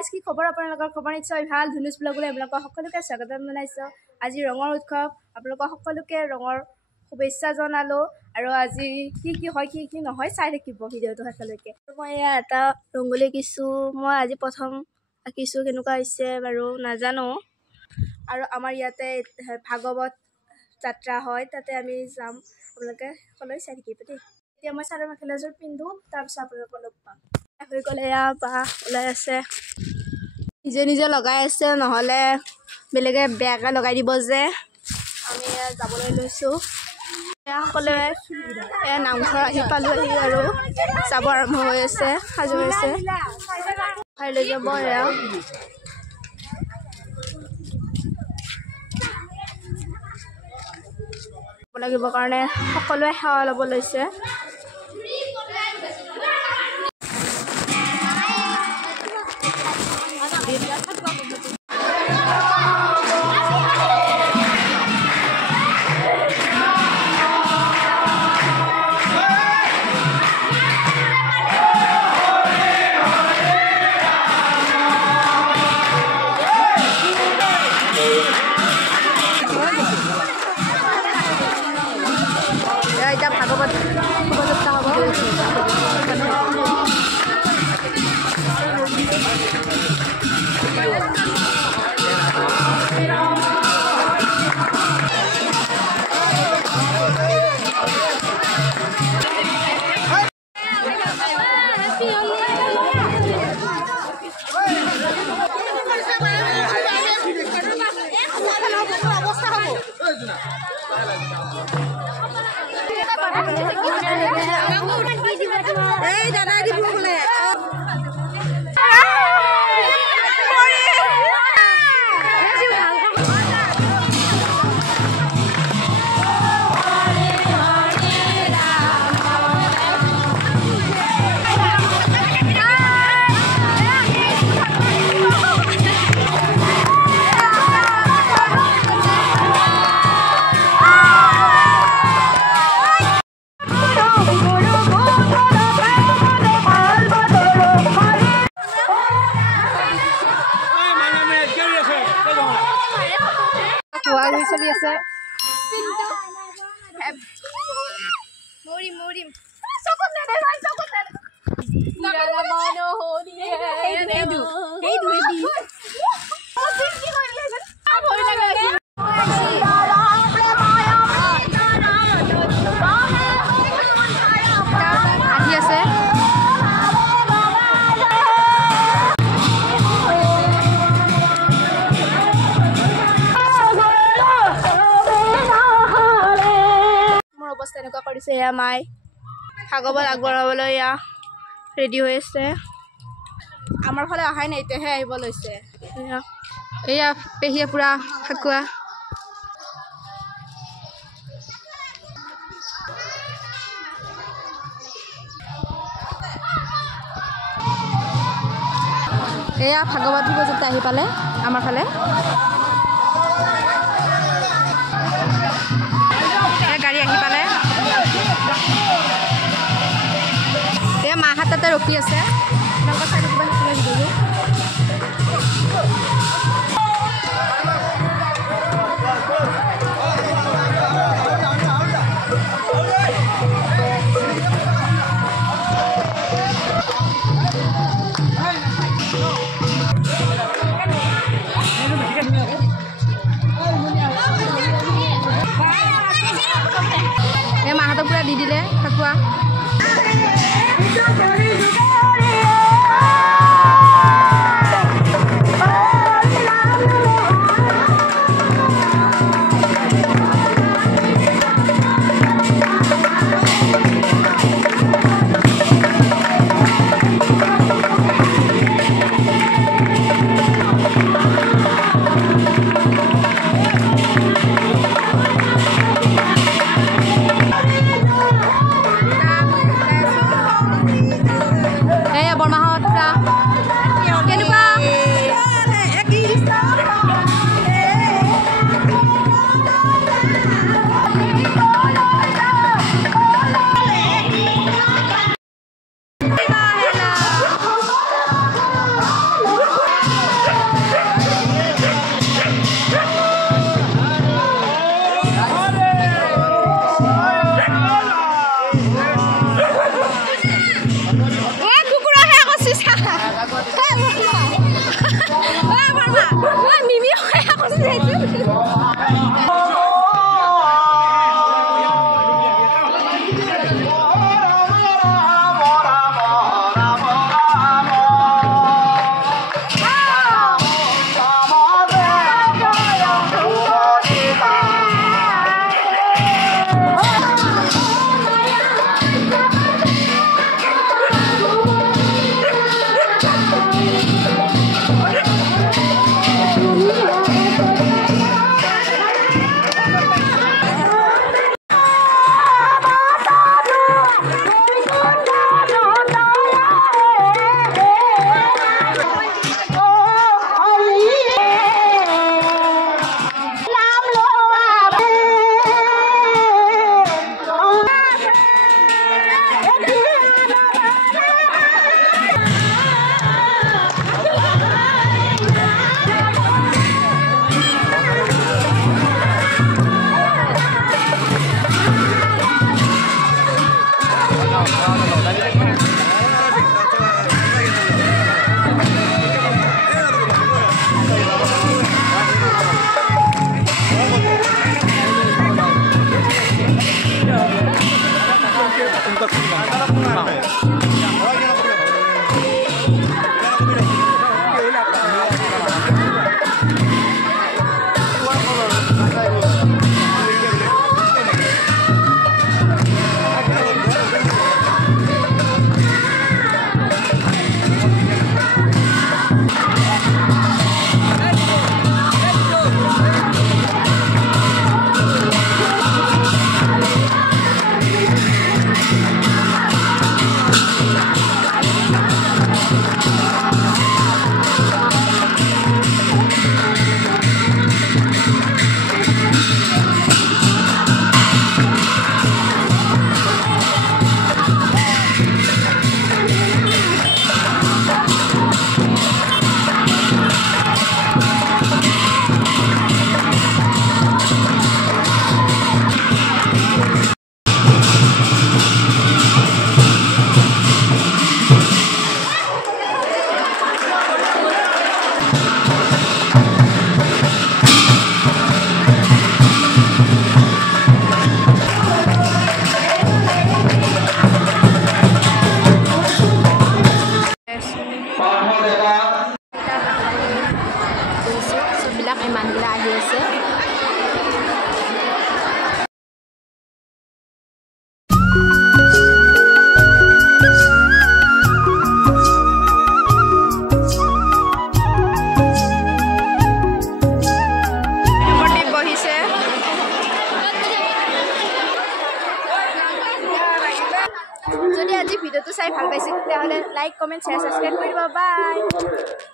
guys কি খবৰ আপোনালোকৰ খবৰ নিশ্চয় ভাল ধুনুচ ব্লগলৈ আপোনালোকক সকলোকে স্বাগতম জনাইছোঁ আজি ৰঙৰ উৎসৱ আপোনালোকক সকলোকে ৰঙৰ শুভেচ্ছা জনালোঁ আৰু আজি কি হয় কি নহয় চাই থাকিব ভিডিঅ'টো শেষলৈকে মই এটা ৰংগোলী আঁকিছোঁ মই আজি প্ৰথম আঁকিছোঁ কেনেকুৱা হৈছে বাৰু নাজানো আৰু আমাৰ ইয়াতে ভাগৱত যাত্ৰা হয় তাতে আমি যাম আপোনালোকে সকলোৱে চাই থাকিব দেই এতিয়া মই চাদৰ মেখেলাযোৰ পিন্ধোঁ তাৰপিছত আপোনালোকক লগ পাম হৈ গ'লে এয়া বাঁহ ওলাই আছে নিজে লগাই আছে নহ'লে বেলেগে বেয়াকৈ লগাই দিব যে আমি যাবলৈ লৈছোঁ সকলোৱে নামঘৰ আহি পালোঁহি আৰু যাব আৰম্ভ হৈ আছে সাজু হৈছে ঠাইলৈ যাব এয়া লাগিব কাৰণে সকলোৱে সেৱা ল'ব লৈছে এতিয়া ভাগৱত শোভাযাত্ৰা হ'ব চলি আছে মৰিম আহি আছে তেনেকুৱা কৰিছে এয়া মাই ভাগৱত আগবঢ়াবলৈ এয়া ৰেডি হৈ আছে আমাৰ ফালে অহাই নাই এতিয়াহে আহিব লৈছে এয়া পেহীয়ে পূৰা ফাকুৱা এয়া ভাগৱত শোভাযাত্ৰা আহি পালে আমাৰ ফালে গাড়ী আহি পালে এই মাহঁত তাতে ৰখি আছে আপোনালোকৰ চাই থাকিব ভিডিঅ'টো এই মাহঁতক পূৰা দি দিলে ফাকুৱা মিমি হয় যদি আজি ভিডিওটো চাই ভাল পাইছে তেতিয়াহ'লে লাইক কমেণ্ট শ্বেয়াৰ ছাবস্ক্ৰাইব কৰি দিব বাই